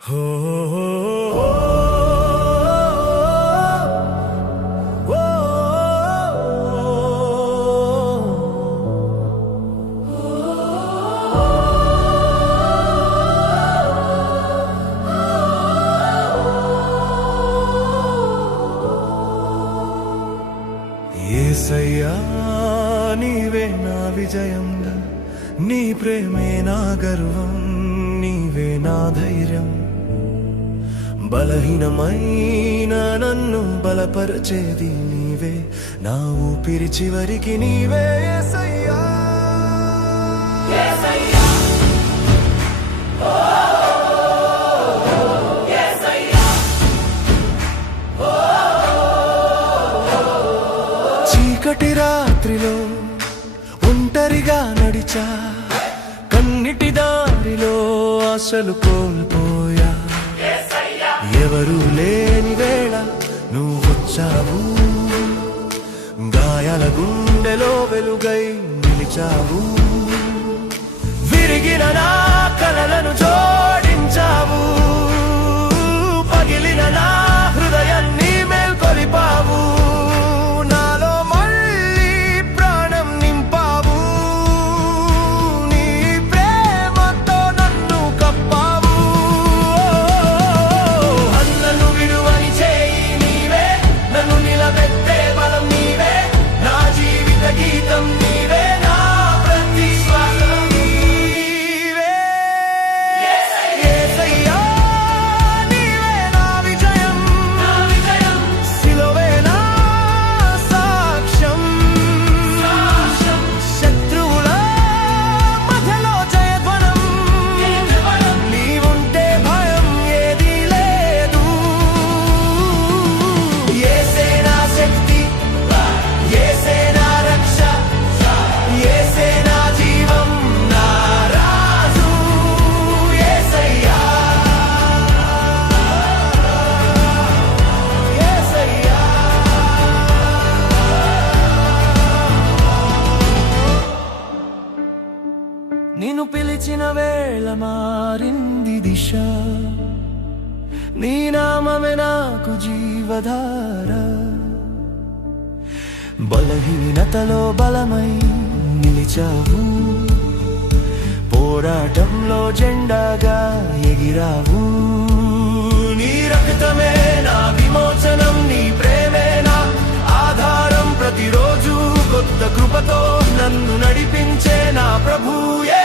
యేసయ్యా నీవే నా విజయం, నీ ప్రేమే నా గర్వం, నీవే నా ధైర్యం. బలహీనమైన నన్ను బలపరచేది నీవే, నా ఊపిరి చివరికి నీవే యేసయ్యా. చీకటి రాత్రిలో ఒంటరిగా నడిచా, కన్నిటి దారిలో ఆశలు కోల్పోయా. ఎవరు లేని వేళ నువ్వొచ్చావు, గాయాల గుండెలో వెలుగై నిలిచావు. విరిగిన నా కలలను జోడించావు, పగిలిన నా హృదయాన్ని మేల్కొలిపావు. నిన్ను పిలిచిన వేళ మారింది దిశ, నీ నామమే నాకు జీవధార. బలహీనతలో బలమై నిలిచావు, పోరాటంలో జెండాగా ఎగిరావు. నీ రక్తమే నా విమోచనం, నీ ప్రేమే నా ఆధారం. ప్రతిరోజు కొత్త కృపతో నన్ను నడిపించే నా ప్రభుయే.